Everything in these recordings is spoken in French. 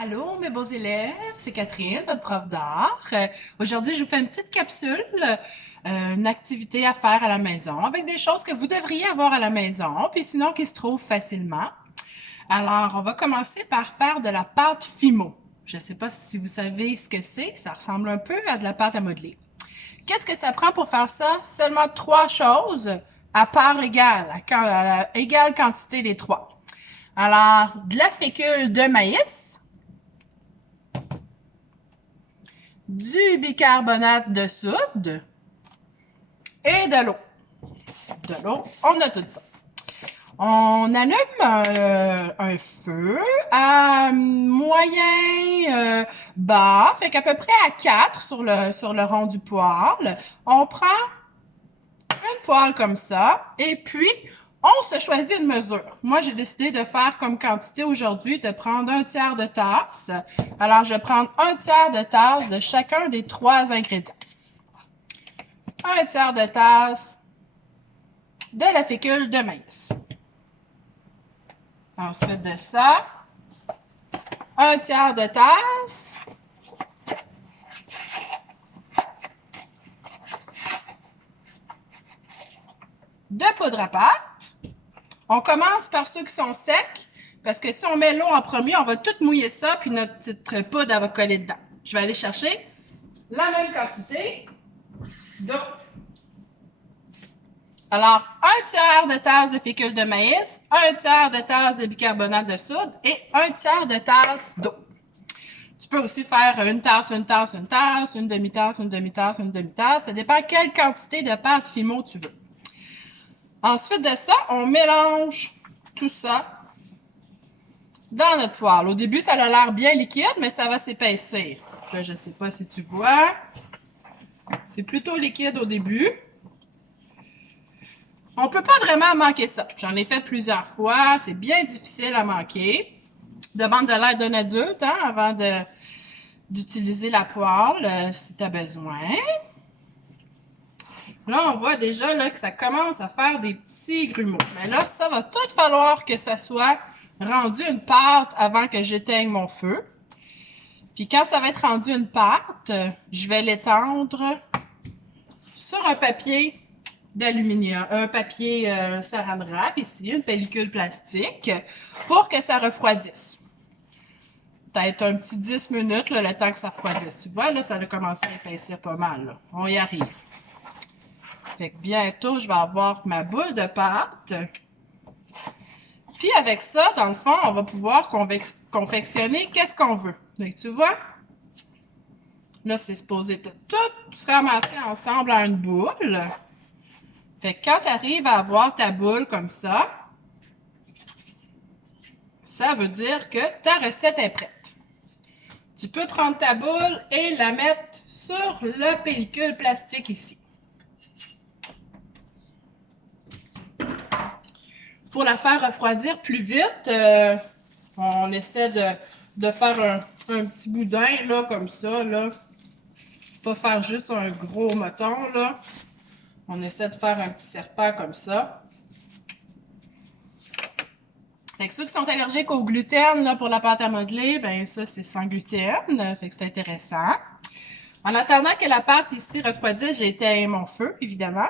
Allô, mes beaux élèves, c'est Catherine, votre prof d'art. Aujourd'hui, je vous fais une petite capsule, une activité à faire à la maison avec des choses que vous devriez avoir à la maison, puis sinon qui se trouvent facilement. Alors, on va commencer par faire de la pâte Fimo. Je ne sais pas si vous savez ce que c'est, ça ressemble un peu à de la pâte à modeler. Qu'est-ce que ça prend pour faire ça? Seulement trois choses à part égale, à égale quantité des trois. Alors, de la fécule de maïs, du bicarbonate de soude et de l'eau. De l'eau, on a tout ça. On allume un feu à moyen bas, fait qu'à peu près à 4 sur le rond du poêle. On prend une poêle comme ça et puis on se choisit une mesure. Moi, j'ai décidé de faire comme quantité aujourd'hui, de prendre 1/3 de tasse. Alors, je vais prendre 1/3 de tasse de chacun des trois ingrédients. 1/3 de tasse de la fécule de maïs. Ensuite de ça, 1/3 de tasse de poudre à pâte. On commence par ceux qui sont secs, parce que si on met l'eau en premier, on va tout mouiller ça, puis notre petite poudre, elle va coller dedans. Je vais aller chercher la même quantité d'eau. Alors, 1/3 de tasse de fécule de maïs, 1/3 de tasse de bicarbonate de soude et 1/3 de tasse d'eau. Tu peux aussi faire une tasse, une tasse, une tasse, une demi-tasse, une demi-tasse, une demi-tasse. Ça dépend quelle quantité de pâte Fimo tu veux. Ensuite de ça, on mélange tout ça dans notre poêle. Au début, ça a l'air bien liquide, mais ça va s'épaissir. Là, je ne sais pas si tu vois. C'est plutôt liquide au début. On ne peut pas vraiment manquer ça. J'en ai fait plusieurs fois. C'est bien difficile à manquer. Demande de l'aide d'un adulte avant d'utiliser la poêle si tu as besoin. Là, on voit déjà là, que ça commence à faire des petits grumeaux. Mais là, ça va tout falloir que ça soit rendu une pâte avant que j'éteigne mon feu. Puis quand ça va être rendu une pâte, je vais l'étendre sur un papier d'aluminium, un papier saran wrap ici, une pellicule plastique, pour que ça refroidisse. Peut-être un petit 10 minutes, là, le temps que ça refroidisse. Tu vois, là, ça a commencé à épaissir pas mal. Là. On y arrive. Fait que bientôt, je vais avoir ma boule de pâte. Puis avec ça, dans le fond, on va pouvoir confectionner qu'est-ce qu'on veut. Donc, tu vois, là, c'est supposé tout se ramasser ensemble en une boule. Fait que quand tu arrives à avoir ta boule comme ça veut dire que ta recette est prête. Tu peux prendre ta boule et la mettre sur la pellicule plastique ici. Pour la faire refroidir plus vite, on essaie de faire un petit boudin là, comme ça. Là. Pas faire juste un gros moton. Là. On essaie de faire un petit serpent comme ça. Fait que ceux qui sont allergiques au gluten là, pour la pâte à modeler, ben ça c'est sans gluten. Fait que c'est intéressant. En attendant que la pâte ici refroidisse, j'ai éteint mon feu, évidemment.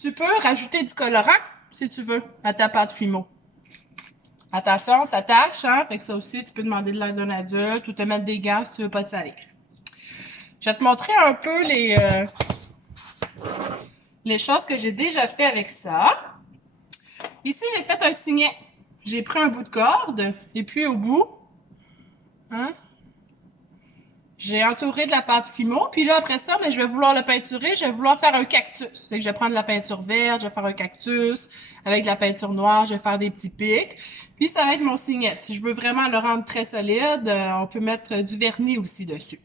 Tu peux rajouter du colorant, si tu veux, à ta pâte Fimo. Attention, ça tâche, hein? Fait que ça aussi, tu peux demander de l'aide d'un adulte ou te mettre des gants si tu veux pas te salir. Je vais te montrer un peu les choses que j'ai déjà fait avec ça. Ici, j'ai fait un signet. J'ai pris un bout de corde et puis au bout, hein? J'ai entouré de la pâte Fimo, puis là, après ça, mais je vais vouloir le peinturer, je vais vouloir faire un cactus. C'est que je vais prendre de la peinture verte, je vais faire un cactus, avec de la peinture noire, je vais faire des petits pics, puis ça va être mon signet. Si je veux vraiment le rendre très solide, on peut mettre du vernis aussi dessus.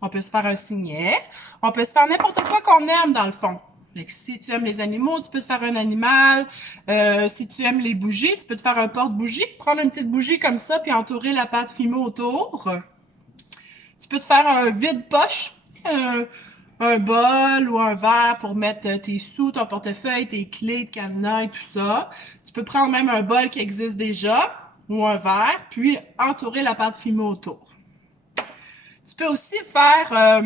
On peut se faire un signet, on peut se faire n'importe quoi qu'on aime dans le fond. Fait que si tu aimes les animaux, tu peux te faire un animal. Si tu aimes les bougies, tu peux te faire un porte-bougie. Prendre une petite bougie comme ça, puis entourer la pâte Fimo autour. Tu peux te faire un vide-poche, un bol ou un verre pour mettre tes sous, ton portefeuille, tes clés de cadenas et tout ça. Tu peux prendre même un bol qui existe déjà, ou un verre, puis entourer la pâte fimo autour. Tu peux aussi faire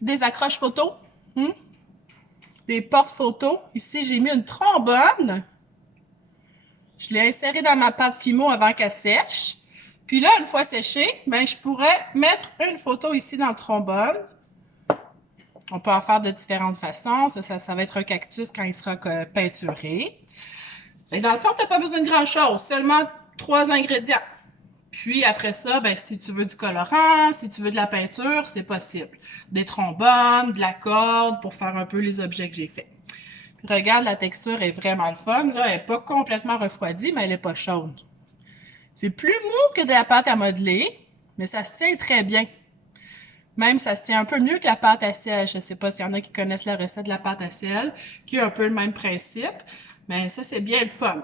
des accroches photos, des portes photos. Ici, j'ai mis une trombone. Je l'ai insérée dans ma pâte fimo avant qu'elle sèche. Puis là, une fois séchée, ben, je pourrais mettre une photo ici dans le trombone. On peut en faire de différentes façons. Ça va être un cactus quand il sera peinturé. Et dans le fond, tu n'as pas besoin de grand-chose. Seulement 3 ingrédients. Puis après ça, ben, si tu veux du colorant, si tu veux de la peinture, c'est possible. Des trombones, de la corde pour faire un peu les objets que j'ai faits. Puis regarde, la texture est vraiment le fun. Là, elle n'est pas complètement refroidie, mais elle n'est pas chaude. C'est plus mou que de la pâte à modeler, mais ça se tient très bien. Même, ça se tient un peu mieux que la pâte à sel. Je ne sais pas s'il y en a qui connaissent la recette de la pâte à sel, qui a un peu le même principe. Mais ça, c'est bien le fun.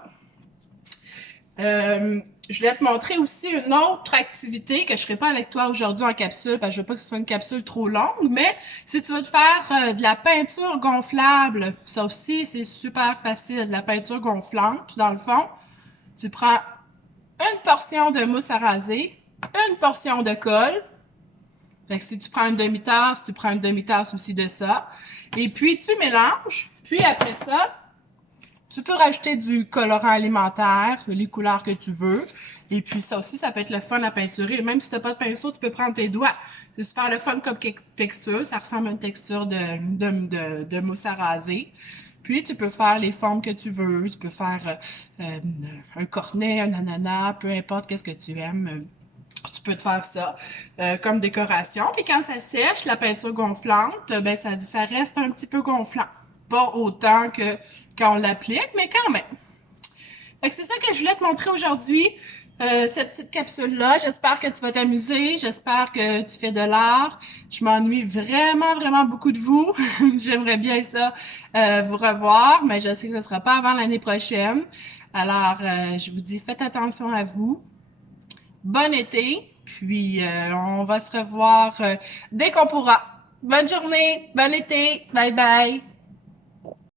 Je vais te montrer aussi une autre activité que je ne ferai pas avec toi aujourd'hui en capsule, parce que je ne veux pas que ce soit une capsule trop longue, mais si tu veux te faire de la peinture gonflable, ça aussi, c'est super facile. De la peinture gonflante, dans le fond, tu prends une portion de mousse à raser, une portion de colle. Fait que si tu prends une demi-tasse, tu prends une demi-tasse aussi de ça. Et puis, tu mélanges. Puis après ça, tu peux rajouter du colorant alimentaire, les couleurs que tu veux. Et puis ça aussi, ça peut être le fun à peinturer. Même si tu n'as pas de pinceau, tu peux prendre tes doigts. C'est super le fun comme texture. Ça ressemble à une texture de mousse à raser. Puis tu peux faire les formes que tu veux. Tu peux faire un cornet, un ananas, peu importe qu'est-ce que tu aimes. Tu peux te faire ça comme décoration. Puis quand ça sèche, la peinture gonflante, ben ça reste un petit peu gonflant. Pas autant que quand on l'applique, mais quand même. Fait que c'est ça que je voulais te montrer aujourd'hui, cette petite capsule-là. J'espère que tu vas t'amuser. J'espère que tu fais de l'art. Je m'ennuie vraiment, vraiment beaucoup de vous. J'aimerais bien ça vous revoir, mais je sais que ce ne sera pas avant l'année prochaine. Alors, je vous dis, faites attention à vous. Bon été, puis on va se revoir dès qu'on pourra. Bonne journée, bon été, bye bye!